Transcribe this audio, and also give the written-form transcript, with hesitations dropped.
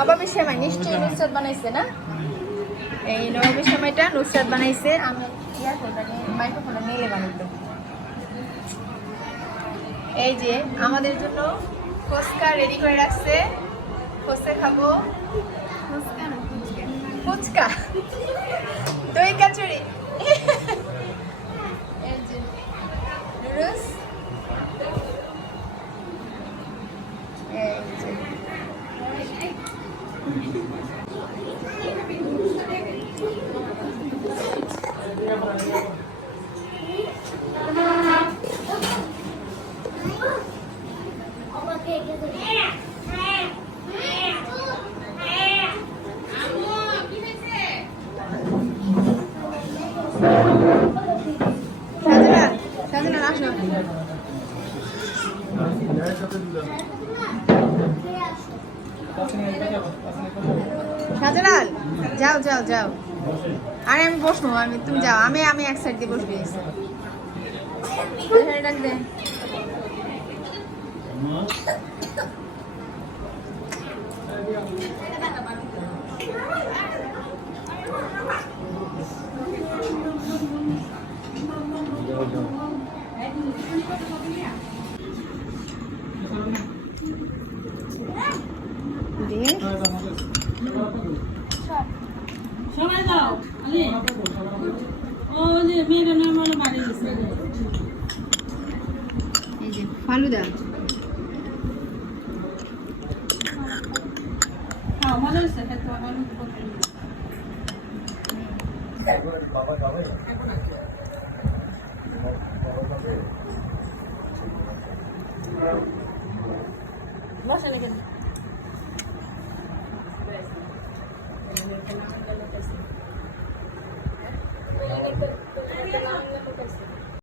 নবাবের সেমাই নিশ্চয়ই নুসরাত বানাইছে না? এই নবাবের সেমাইটা নুসরাত বানাইছে। আমি মাইক্রোফোনটা নিয়ে বানাইতো। এই যে আমাদের জন্য ফুচকা রেডি করে রাখছে। ফুচকা খাবো। ফুচকা দই কচুরি। এই যে নুডলস। এই যে শাহজালাল আসো। শাহজালাল যাও যাও যাও। আরে আমি বসবো, তুমি যাও। আমি এক সাইড দিয়ে বসবি। ডাক দে। সবাই দাও। ও যে মেয়েটা না মানে বাড়ি গেছে। এই যে ফালুদা। হ্যাঁ মজা হয়েছে। বাবা যাবে বসে লেগে